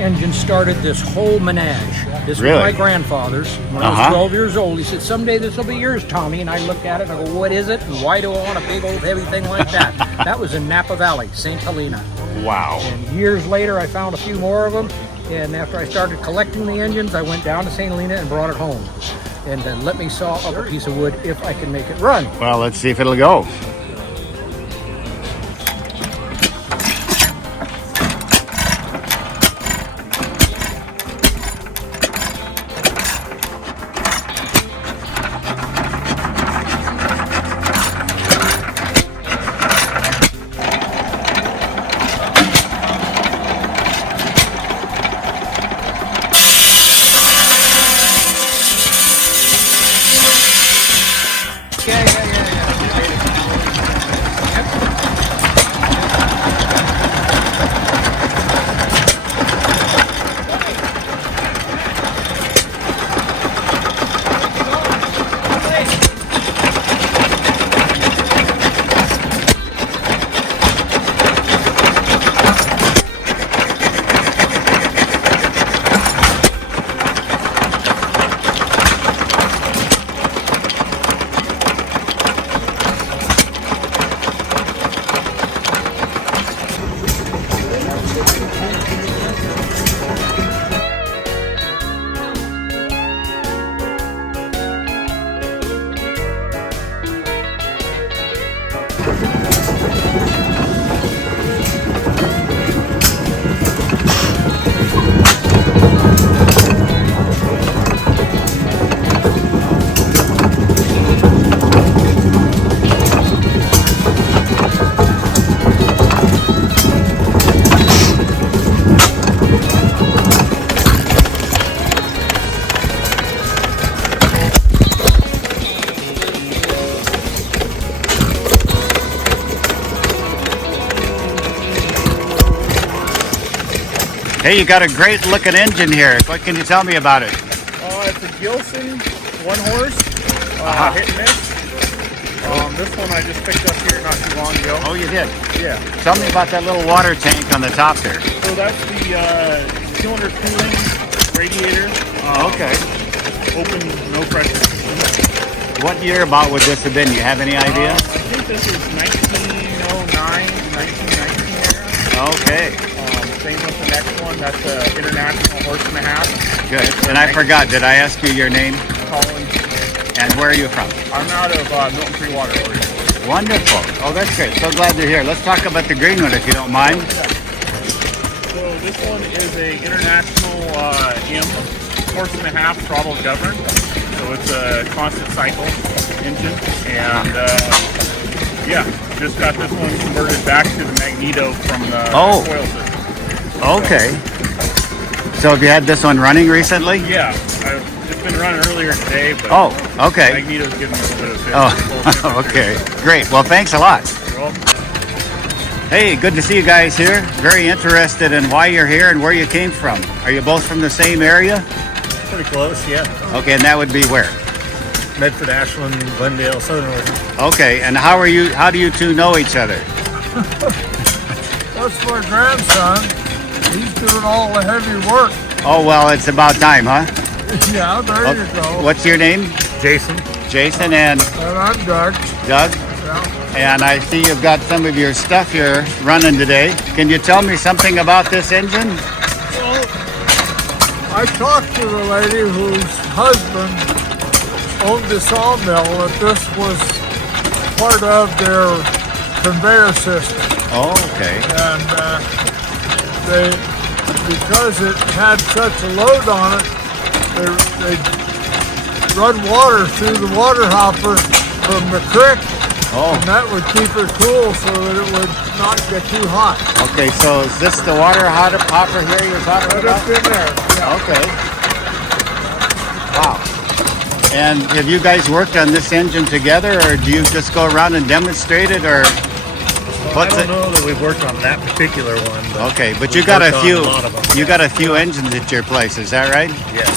engine started this whole menage. This Really? was my grandfather's. When I was 12 years old, he said, "Someday this will be yours, Tommy." And I looked at it and I go, "What is it? And why do I want a big old heavy thing like that?" That was in Napa Valley, St. Helena. Wow. And years later, I found a few more of them. And after I started collecting the engines, I went down to St. Helena and brought it home. And then let me saw up a piece of wood if I can make it run. Well, let's see if it'll go. Hey, you got a great looking engine here. What can you tell me about it? It's a Gilson, 1 horse, hit and miss. This one I just picked up here not too long ago. Oh, you did? Yeah. Tell me about that little water tank on the top there. So that's the cylinder cooling radiator. Okay. Open, no pressure system. What year about would this have been? You have any idea? I think this is 1909, 1919 era. Okay. Same with the next one. That's an international horse and a half. Good. And I forgot, did I ask you your name? Colin. And where are you from? I'm out of Milton Free Water. Wonderful. Oh, that's great. So glad you're here. Let's talk about the green one if you don't mind. So this one is a international M horse and a half throttle governed. So it's a constant cycle engine. And yeah, just got this one converted back to the magneto from the coil system. Okay. So have you had this one running recently? Yeah, it's been running earlier today, but okay. magneto's giving me a little bit of feel. Oh, okay. Great. Well, thanks a lot. Well, hey, good to see you guys here. Very interested in why you're here and where you came from. Are you both from the same area? Pretty close, yeah. Okay, and that would be where? Medford, Ashland, Glendale, Southern Oregon. Okay, and how do you two know each other? That's my grandson. He's doing all the heavy work. Oh, well, it's about time, huh? Yeah, there you go. What's your name? Jason. Jason, and I'm Doug. Doug? Yeah. And I see you've got some of your stuff here running today. Can you tell me something about this engine? Well, I talked to the lady whose husband owned the sawmill that this was part of their conveyor system. Oh, okay. And because it had such a load on it, they run water through the water hopper from the creek, and that would keep it cool so that it would not get too hot. Okay, so is this the water hopper here you're talking Right about? up in there. Yeah. Okay. Wow. And have you guys worked on this engine together, or do you just go around and demonstrate it, or what's I don't know that we've worked on that particular one. But okay, but you got a worked few. on a lot of them. You got a few engines at your place, is that right? Yeah,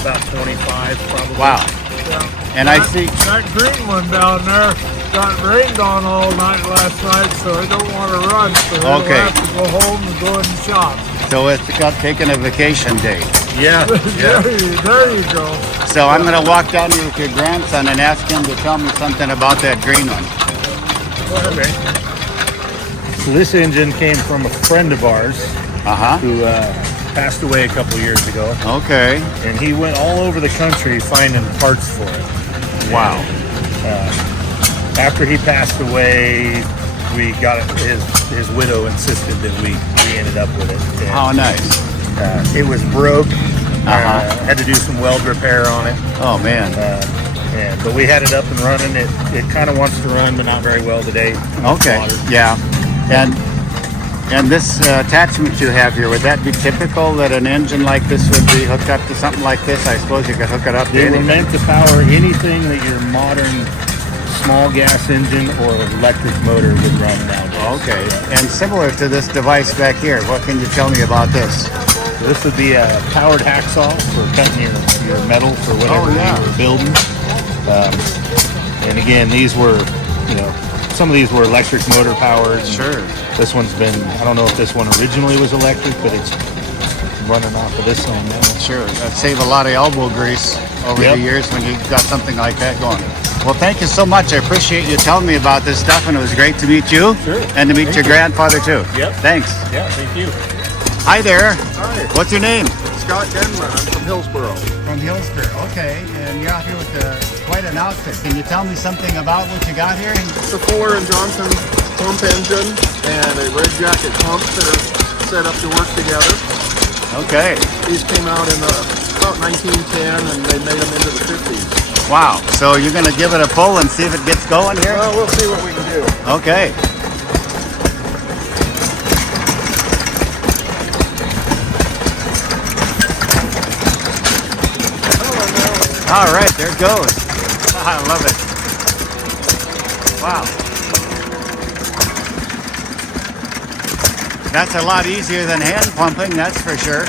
about 25 probably. Wow. Yeah. And I see. That green one down there got rained on all night last night, so I don't want to run. So Okay. I'll have to go home and go in the shop. So it's got taken a vacation day. Yeah. There you go. So I'm going to walk down here with your grandson and ask him to tell me something about that green one. Okay. So this engine came from a friend of ours Uh-huh. who passed away a couple years ago, Okay. and he went all over the country finding parts for it. Wow. After he passed away, we got his widow insisted that we ended up with it. And, How nice. it was broke. Uh-huh. Had to do some weld repair on it. Oh, man. But we had it up and running. It kind of wants to run, but not very well today. Okay. Water. Yeah. And this attachment you have here, would that be typical that an engine like this would be hooked up to something like this? I suppose you could hook it up to They were anything. meant to power anything that your modern small gas engine or electric motor would run nowadays. Okay. And similar to this device back here, what can you tell me about this? So this would be a powered hacksaw for cutting your metal for whatever Oh, yeah. you were building. And again, these were, some of these were electric motor powered. Sure. This one's been, I don't know if this one originally was electric, but it's running off of this thing now. Sure. That'd save a lot of elbow grease over Yep. the years when you've got something like that going. Well, thank you so much. I appreciate you telling me about this stuff, and it was great to meet you. Sure. And to meet your grandfather, too. Yep. Thanks. Yeah, thank you. Hi there. Hi, What's your name? Scott Denman. I'm from Hillsboro. From Hillsboro. Okay. And you're out here with quite an outfit. Can you tell me something about what you got here? It's a Fuller and Johnson pump engine and a red jacket pump that are set up to work together. Okay. These came out in about 1910 and they made them into the 50s. Wow. So you're going to give it a pull and see if it gets going here? Well, we'll see what we can do. Okay. All right, there it goes. I love it. Wow. That's a lot easier than hand pumping, that's for sure.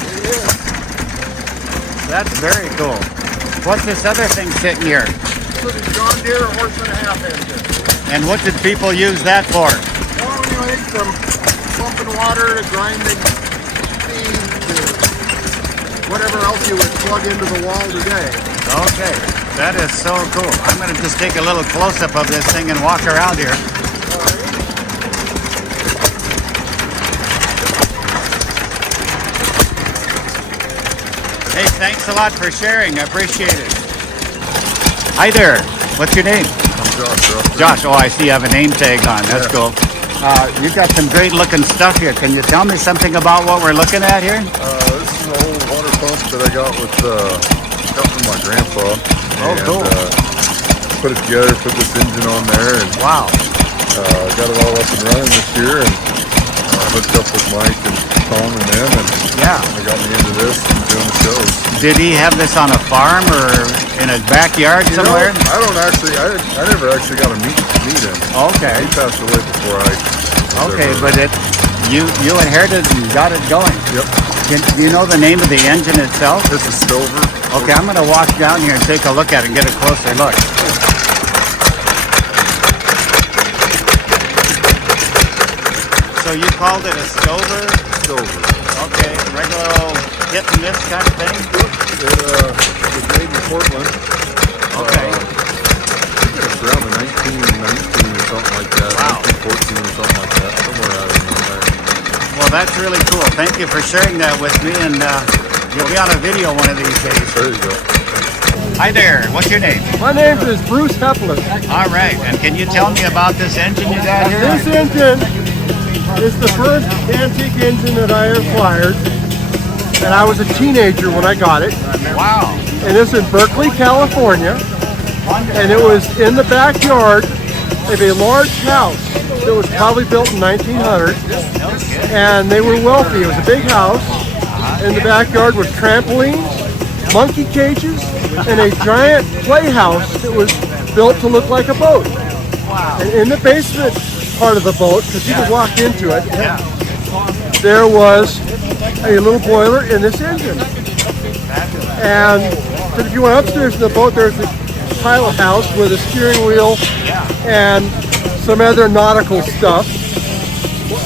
That's very cool. What's this other thing sitting here? This is a John Deere horse and a half engine. And what did people use that for? Well, anyway, from pumping water to grinding feed to whatever else you would plug into the wall today. Okay, that is so cool. I'm going to just take a little close-up of this thing and walk around here. Hey, thanks a lot for sharing. I appreciate it. Hi there. What's your name? I'm Josh. Josh. Oh, I see you have a name tag on. That's cool. You've got some great-looking stuff here. Can you tell me something about what we're looking at here? This is an old water pump that I got from my grandpa. Oh, cool. Put it together, put this engine on there, and Wow. got it all up and running this year, and hooked up with Mike and Tom and them, and Yeah. they got me into this and doing the shows. Did he have this on a farm or in a backyard somewhere? I don't actually, I never actually got to meet him. Okay. He passed away before I was Okay, ever- but you inherited and got it going. Yep. Do you know the name of the engine itself? This is silver. Okay, I'm going to walk down here and take a look at it and get a closer look. So you called it a stover? Silver. Okay, regular old hit and miss kind of thing? It was made in Portland. Okay. I think it's around the 1919 or something like that. Wow. 1914 or something like that. Somewhere out in there. Well, that's really cool. Thank you for sharing that with me, and you'll be on a video one of these days. There you go. Hi there, what's your name? My name is Bruce Hepler. All right, and can you tell me about this engine you got here? This engine is the first antique engine that I acquired, and I was a teenager when I got it. Wow. And it's in Berkeley, California, and it was in the backyard of a large house that was probably built in 1900, and they were wealthy. It was a big house. In the backyard was trampolines, monkey cages, and a giant playhouse that was built to look like a boat. And in the basement part of the boat, because you could walk into it, there was a little boiler in this engine. And if you went upstairs in the boat, there's a pilot house with a steering wheel and some other nautical stuff.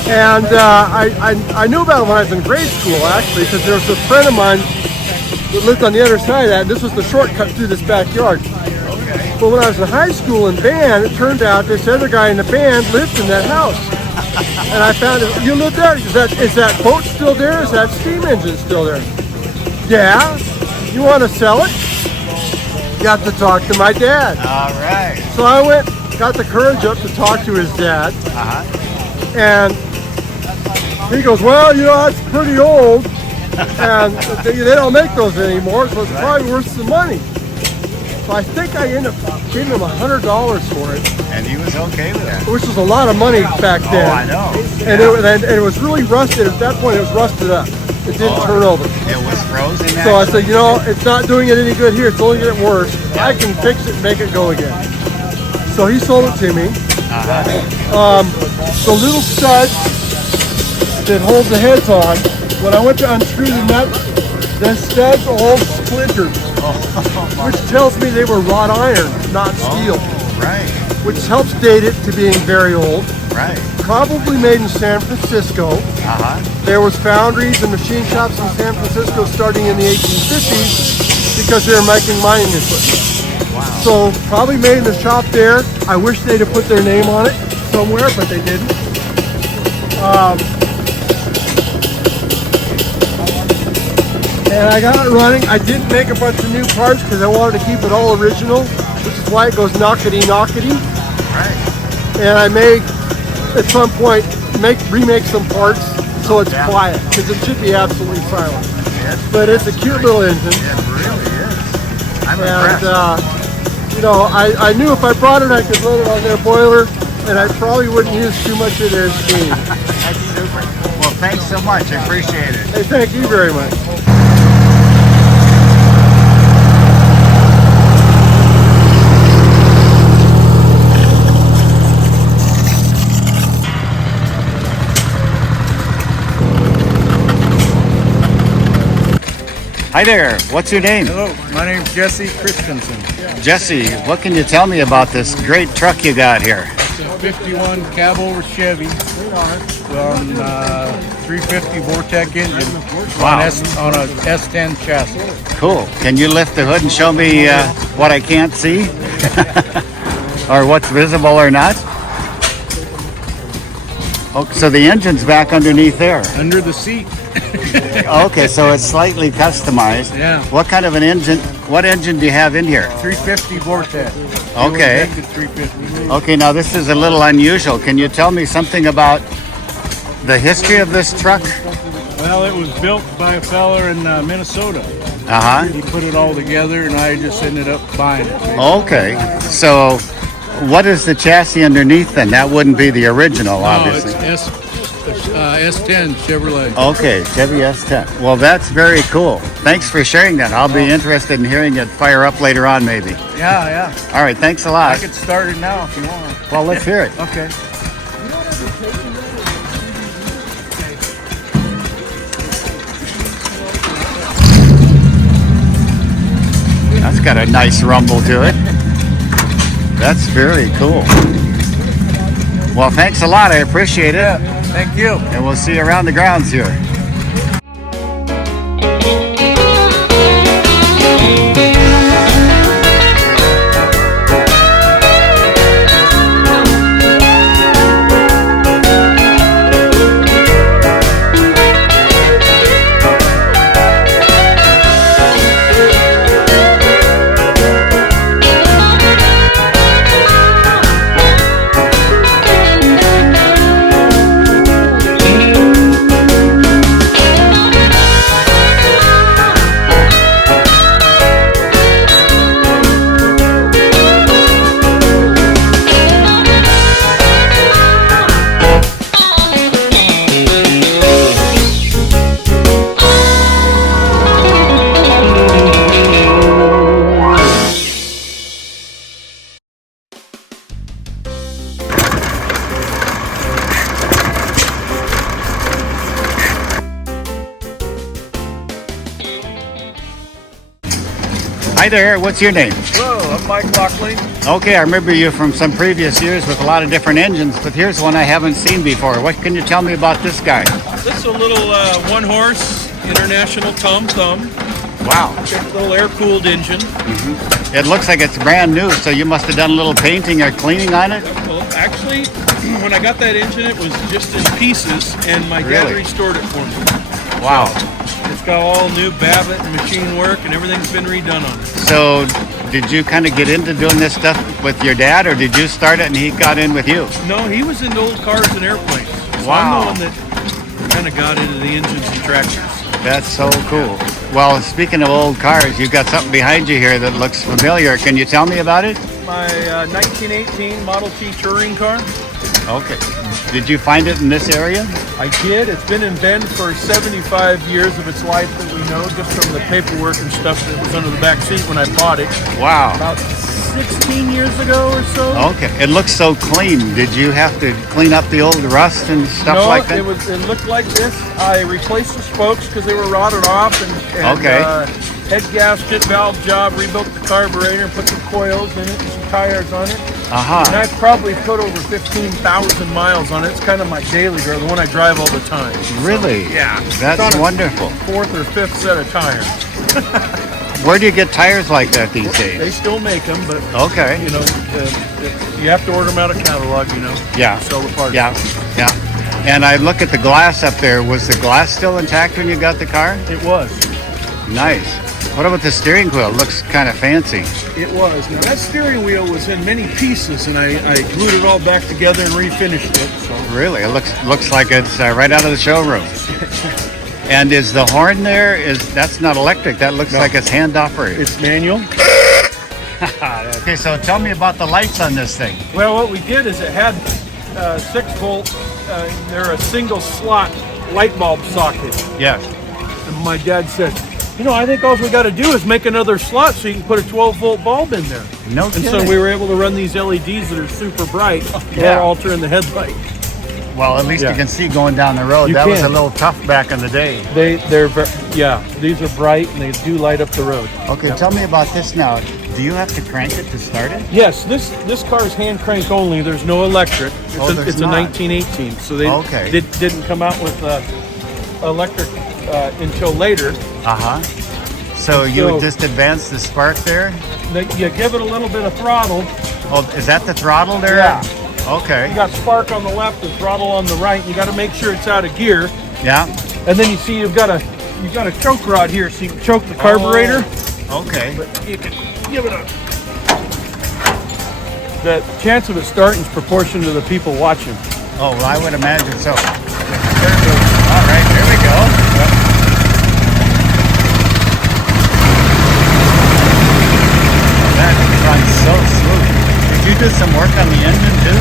And I knew about it when I was in grade school, actually, because there was a friend of mine that lived on the other side of that, and this was the shortcut through this backyard. But when I was in high school in band, it turned out this other guy in the band lived in that house. And I found it, you live there? Is that boat still there? Is that steam engine still there? Yeah. You want to sell it? You have to talk to my dad. All right. So I went, got the courage up to talk to his dad. And he goes, well, you know, that's pretty old. And they don't make those anymore, so it's probably worth some money. So I think I ended up giving him $100 for it. And he was okay with that. Which was a lot of money back then. Oh, I know. And, it was really rusted. At that point, it was rusted up. It didn't turn over. It was frozen. So I said, you know, it's not doing it any good here. It's only getting worse. I can fix it and make it go again. So he sold it to me. The little stud that holds the heads on, when I went to unscrew the nut, the studs all splintered, which tells me they were wrought iron, not steel. Right. Which helps date it to being very old. Right. Probably made in San Francisco. There was foundries and machine shops in San Francisco starting in the 1850s because they were making mining equipment. Wow. So probably made in the shop there. I wish they'd have put their name on it somewhere, but they didn't. And I got it running. I didn't make a bunch of new parts because I wanted to keep it all original, which is why it goes knockety knockety. Right. And I may, at some point, remake some parts so it's quiet, because it should be absolutely silent. But it's a cute little engine. It really is. I'm And impressed. you know, I knew if I brought it, I could load it on their boiler, and I probably wouldn't use too much of their steam. That's super. Well, thanks so much. I appreciate it. Hey, thank you very much. Hi there. What's your name? Hello, my name's Jesse Christensen. Jesse, what can you tell me about this great truck you got here? It's a 51 cab over Chevy on 350 Vortec engine on a S10 chassis. Cool. Can you lift the hood and show me what I can't see? Or what's visible or not? Oh, so the engine's back underneath there. Under the seat. Okay, so it's slightly customized. Yeah. What kind of an engine? What engine do you have in here? 350 Vortec. Okay. 350. Okay, now this is a little unusual. Can you tell me something about the history of this truck? Well, it was built by a fella in Minnesota. He put it all together, and I just ended up buying it. Okay, so what is the chassis underneath then? That wouldn't be the original, obviously. It's S10 Chevrolet. Okay, Chevy S10. Well, that's very cool. Thanks for sharing that. I'll be interested in hearing it fire up later on, maybe. Yeah. All right, thanks a lot. I could start it now if you want. Well, let's hear it. Okay. That's got a nice rumble to it. That's very cool. Well, thanks a lot. I appreciate it. Thank you. And we'll see you around the grounds here. Hi there, what's your name? Hello, I'm Mike Lockley. Okay, I remember you from some previous years with a lot of different engines, but here's one I haven't seen before. What can you tell me about this guy? This is a little one-horse International Tom Thumb. Wow. Little air-cooled engine. It looks like it's brand new, so you must have done a little painting or cleaning on it? Well, actually, when I got that engine, it was just in pieces, and my dad Really? restored it for me. Wow. It's got all new Babbitt and machine work, and everything's been redone on it. So did you kind of get into doing this stuff with your dad, or did you start it and he got in with you? No, he was into old cars and airplanes. So Wow. I'm the one that kind of got into the engines and tractors. That's so cool. Well, speaking of old cars, you've got something behind you here that looks familiar. Can you tell me about it? My 1918 Model T touring car. Okay. Did you find it in this area? I did. It's been in Bend for 75 years of its life that we know, just from the paperwork and stuff that was under the back seat when I bought it. Wow. About 16 years ago or so. Okay. It looks so clean. Did you have to clean up the old rust and stuff like that? No, it looked like this. I replaced the spokes because they were rotted off, and Okay. head gasket, valve job, rebuilt the carburetor, put some coils in it and some tires on it. And Uh-huh. I've probably put over 15,000 miles on it. It's kind of my daily girl, the one I drive all the time. Really? Yeah. That's It's on its wonderful. Fourth or fifth set of tires. Where do you get tires like that these They days? still make them, but Okay. you know, you have to order them out of catalog. You know. Yeah. Sell the parts. Yeah. Yeah. And I look at the glass up there. Was the glass still intact when you got the car? It was. Nice. What about the steering wheel? It looks kind of fancy. It was. Now that steering wheel was in many pieces, and I glued it all back together and refinished it. So. Really? It looks like it's right out of the showroom. And is the horn there? That's not electric? That looks like it's hand operated. It's manual. Okay, so tell me about the lights on this thing. Well, what we did is it had 6-volt. They're a single slot light bulb socket. Yes. And my dad said, you know, I think all we got to do is make another slot so you can put a 12-volt bulb in there. No And kidding. so we were able to run these LEDs that are super bright, Yeah. or alter in the headlight. Well, at least Yeah. you can see going down the road. You That was a can. little tough back in the day. These are bright and they do light up the road. Okay, tell me about this now. Do you have to crank it to start it? Yes, this car is hand crank only. There's no electric. It's a not. 1918, so they Okay. didn't come out with electric until later. Uh-huh. So you would just advance the spark there? You give it a little bit of throttle. Oh, is that the throttle there? Yeah. Okay. You got spark on the left and throttle on the right. You got to make sure it's out of gear. Yeah. And then you see you've got a choke rod here, so you can choke the carburetor. Okay. But you can give it a. The chance of it starting is proportional to the people watching. Oh, well, I would imagine so. All right, here we go. That runs so smooth. Did you do some work on the engine too?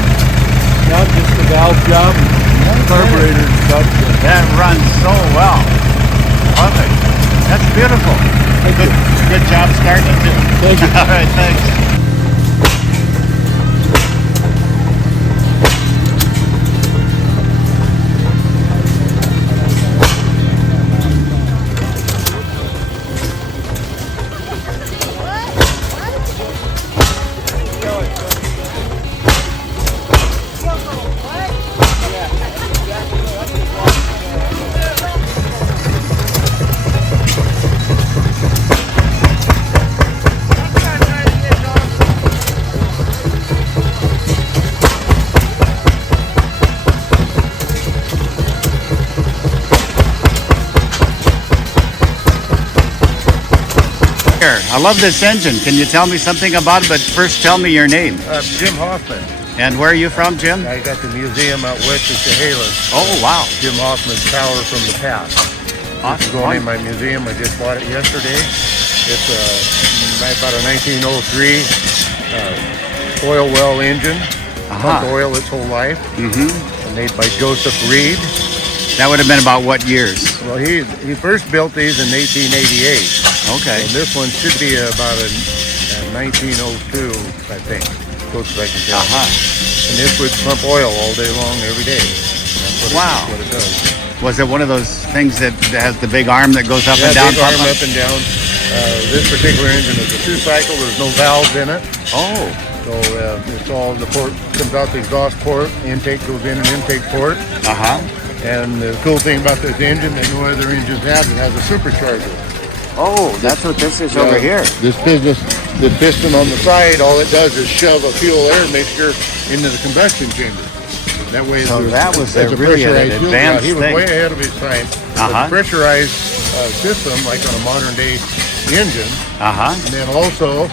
Not just the valve job and carburetor and stuff. That runs so well. Love it. That's beautiful. Good job starting it too. Thank you. All right, thanks. Here, I love this engine. Can you tell me something about it? But first, tell me your name. Jim Hoffman. And where are you from, Jim? I got the museum out west of Chehalis. Oh, wow. Jim Hoffman's Power from the Past. It's going in my museum. I just bought it yesterday. It's about a 1903 oil well engine. Pumped oil its whole life. Made by Joseph Reed. That would have been about what years? Well, he first built these in 1888. Okay. And this one should be about a 1902, I think. Close as I can tell. And this would pump oil all day long, every day. That's what it does. Was it one of those things that has the big arm that goes up and down? Big arm up and down. This particular engine is a 2-cycle. There's no valves in it. Oh, So it's all, the port comes out the exhaust port, intake goes in an intake port. And the cool thing about this engine that no other engines have, it has a supercharger. oh, that's what this is over here. This piston on the side, all it does is shove a fuel air mixture into the combustion chamber. That way, So it's that was it's really an pressurized fuel. advanced He was thing. way ahead of his time. Uh-huh. A pressurized system, like on a modern day engine. And then also,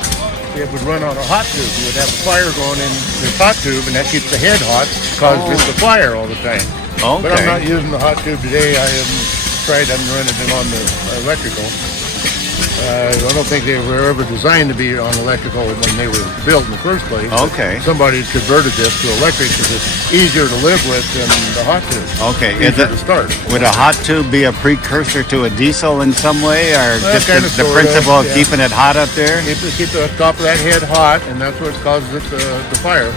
it would run on a hot tube. You would have a fire going in this hot tube, and that keeps the head hot, causes it to fire all the time. But I'm not using the hot tube today. I haven't tried. I'm running it on the electrical. I don't think they were ever designed to be on electrical when they were built in the first place. Okay. Somebody converted this to electric because it's easier to live with than the hot tube. Okay. Easier to start. Would a hot tube be a precursor to a diesel in some way, or Well, just kinda, the sorta, principle of yeah. keeping it hot up there? Keep the top of that head hot, and that's what causes it to fire.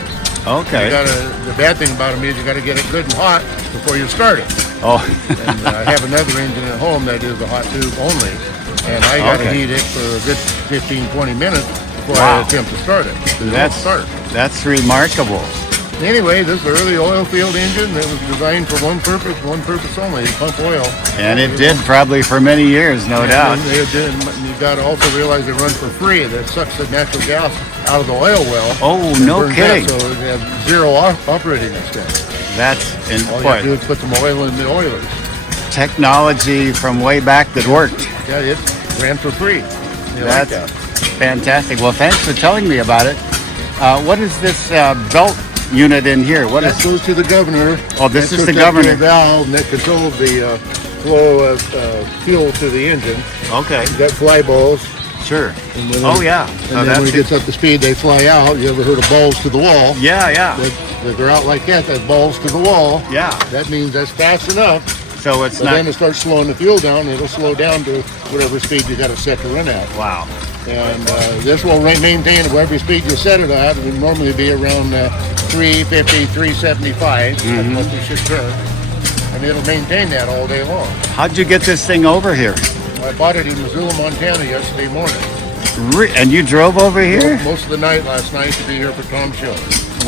Okay. The bad thing about them is you got to get it good and hot before you start it. Oh. And I have another engine at home that is a hot tube only, and I got to Okay. heat it for a good 15-20 minutes before Wow. I attempt to start it. It won't start. That's remarkable. Anyway, this is an early oil field engine that was designed for one purpose only, to pump oil. And it did probably for many years, no doubt. And you got to also realize they run for free. That sucks the natural gas out of the oil well. Oh, and no burns kidding. that, so it has zero operating expense. That's All you have to do is put some oil in the oilers. technology from way back that worked. Yeah, it ran for free. They like That's that. fantastic. Well, thanks for telling me about it. What is this belt unit in here? What That is? goes to the governor. Oh, this That is the hooks up to governor. a valve and that controls the flow of fuel to the engine. Okay, You got fly balls. sure. And when Oh yeah. And So then that's when it gets up to speed, they fly out. You ever heard of balls to the wall? yeah. If they're out like that, that's balls to the wall. Yeah. That means that's fast enough. So it's But not. then it starts slowing the fuel down. It'll slow down to whatever speed you got it set to run at. Wow. And this will maintain at whatever speed you set it at. It would normally be around 350, 375. That's what you should turn. And it'll maintain that all day long. How'd you get this thing over here? I bought it in Missoula, Montana yesterday morning. And you drove over here? Most of the night last night to be here for Tom's show.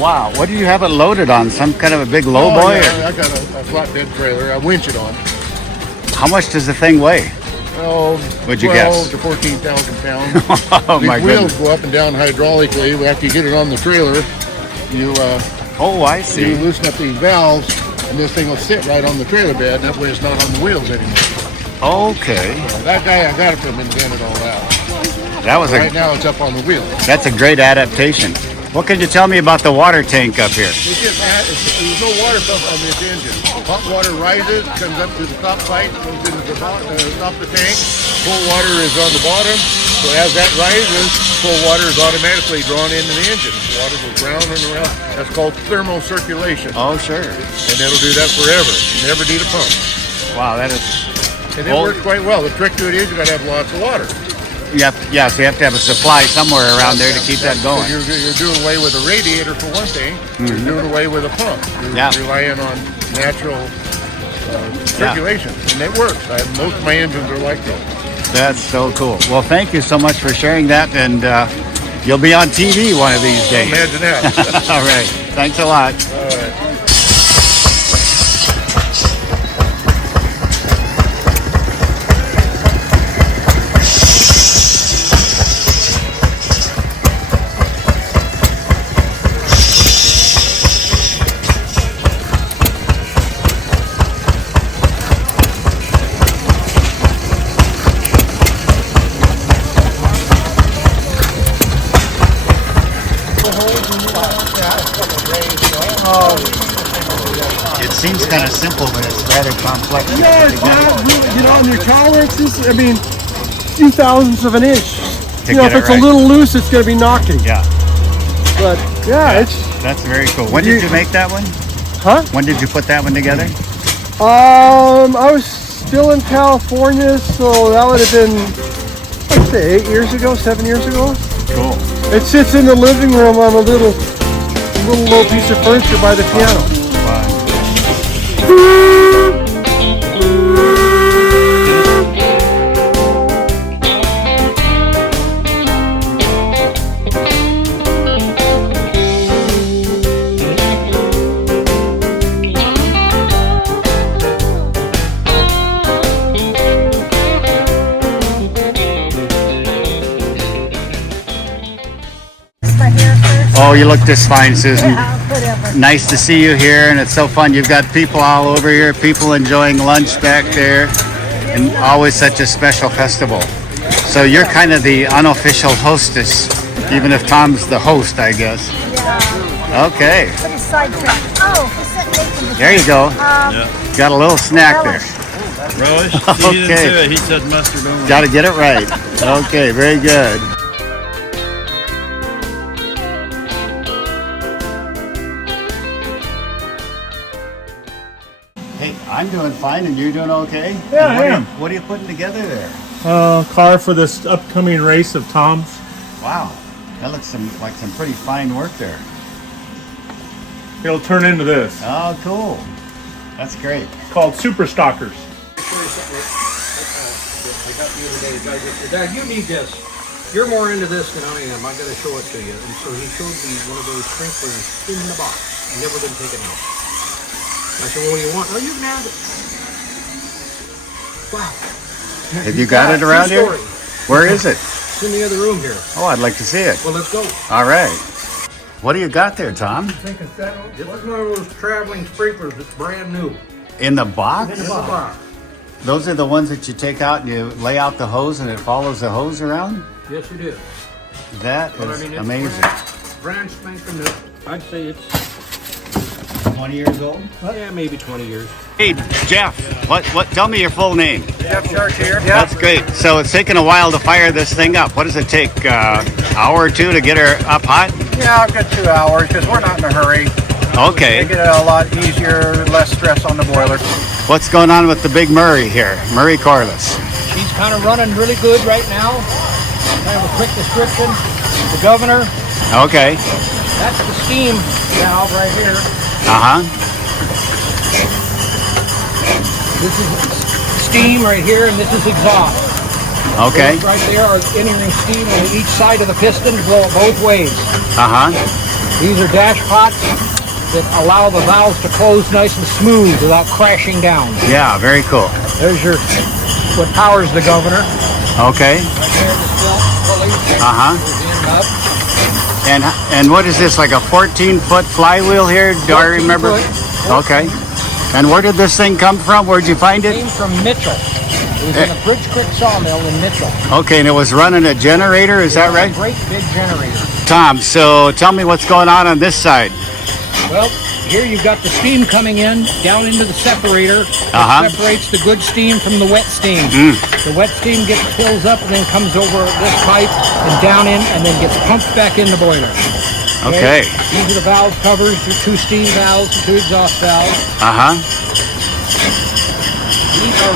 Wow. What do you have it loaded on? Some kind of a big lowboy? Yeah, I got a flatbed trailer. I winch it on. How much does the thing weigh? Oh, What'd you 12 guess? to 14,000 pounds. Oh These my wheels goodness. go up and down hydraulically. After you get it on the trailer, you Oh, I you see. loosen up these valves, and this thing will sit right on the trailer bed. That way, it's not on the wheels anymore. Okay. That guy I got it from invented all that. That was Right now, it's up on the wheels. that's a great adaptation. What can you tell me about the water tank up here? There's no water pump on this engine. Hot water rises, comes up to the top pipe, goes into the top of the tank. Cold water is on the bottom. So as that rises, cold water is automatically drawn into the engine. The water goes round and around. That's called thermal circulation. Oh, sure. And it'll do that forever. You never need a pump. Wow, that is. And it works quite well. The trick to it is you got to have lots of water. Yeah, so you have to have a supply somewhere around there to keep that going. You're doing away with a radiator for one thing. You're doing away with a pump. You're relying on natural circulation, and it works. Most of my engines are like that. That's so cool. Well, thank you so much for sharing that, and you'll be on TV one of these days. Imagine that. All right. Thanks a lot. All right. It seems kind of simple, but it's rather complex. No, it's not really, you know, and your tolerances, I mean, few thousandths of an inch. To You know, get if it it's right. a little loose, it's going to be knocking. Yeah, But, yeah, it's, that's very cool. When did you make that one? huh? When did you put that one together? I was still in California, so that would have been, I'd say 8 years ago, 7 years ago. Cool. It sits in the living room on a little low piece of furniture by the piano. for here first. Oh, you look just fine, Susan. Yeah, whatever. Nice to see you here, and it's so fun. You've got people all over here, people enjoying lunch back there, and always such a special festival. So you're kind of the unofficial hostess, even if Tom's the host, I guess. Yeah. Okay, Put his sidetrack. Oh, he's sitting making there you go. Got a little snack there. Relish. He didn't Okay. do it. He said mustard only. Got to get it right. Okay, very good. Hey, I'm doing fine, and you're doing okay? Yeah, And I am. What are you putting together there? Car for this upcoming race of Tom's. Wow, that looks like some pretty fine work there. It'll turn into this. Oh, cool. That's great. It's called Super Stalkers. I got the other day, the guy said, Dad, you need this. You're more into this than I am. I gotta show it to you. And so he showed me one of those sprinklers in the box. Never been taken out. I said, well, what do you want? Oh, you can have it. Wow. Have you got it around here? Where is it? It's in the other room here. Oh, I'd like to see it. Well, let's go. All right. What do you got there, Tom? This is one of those traveling sprinklers that's brand new. In the box? In the box. Those are the ones that you take out and you lay out the hose and it follows the hose around? Yes, you do. That But is it's amazing. brand spanking new. I'd say it's 20 years old? yeah, maybe 20 years. Hey, Jeff, tell me your full name. Jeff Shark here. That's great. So it's taken a while to fire this thing up. What does it take, hour or two to get her up hot? Yeah, I've got 2 hours because we're not in a hurry. Okay. Make it a lot easier, less stress on the boiler. What's going on with the big Murray here? Murray Corliss. She's kind of running really good right now. Kind of a quick description. The governor, Okay. that's the steam valve right here. Uh-huh. This is steam right here, and this is exhaust. Okay. Those right there are entering steam on each side of the piston to blow it both ways. Uh-huh. These are dash pots that allow the valves to close nice and smooth without crashing down. Yeah, very cool. There's your what powers the governor. Okay. Right there, the pulley. Uh-huh. There's the end nut. And what is this, like a 14-foot flywheel here? Do I 14 remember? foot. Okay. And where did this thing come from? Where'd you find it? Came from Mitchell. It was in the Bridge Creek sawmill in Mitchell. Okay, and it was running a generator, is that right? A great big generator. Tom, so tell me what's going on this side. Well, here you've got the steam coming in down into the separator. Uh-huh. It separates the good steam from the wet steam. The wet steam fills up and then comes over this pipe and down in and then gets pumped back in the boiler. Okay. These are the valve covers, your 2 steam valves, 2 exhaust valves. Uh-huh. These are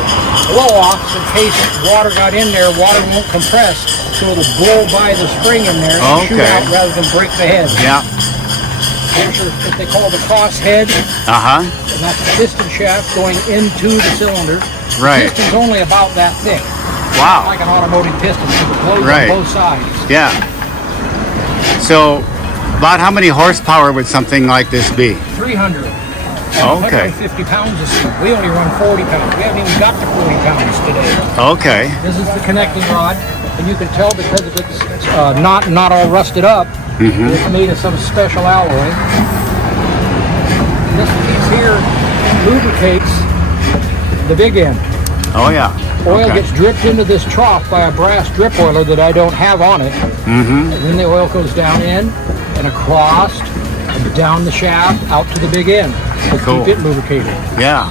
blow-offs in case water got in there, water won't compress, so it'll blow by the spring in there and shoot Okay. out rather than break the head. Yeah. Here's what they call the cross head, Uh-huh. and that's the piston shaft going into the cylinder. Right. The piston's only about that thick, Wow. like an automotive piston, so it blows Right. on both sides. Yeah. So, about how many horsepower would something like this be? 300. Okay. 150 pounds of steel. We only run 40 pounds. We haven't even got to 40 pounds today. Okay. This is the connecting rod, and you can tell because of it's not all rusted up. It's made of some special alloy. This piece here lubricates the big end. Oh, yeah. Oil Okay. gets dripped into this trough by a brass drip oiler that I don't have on it. And then the oil goes down in and across and down the shaft out to the big end to Cool. keep it lubricated. Yeah.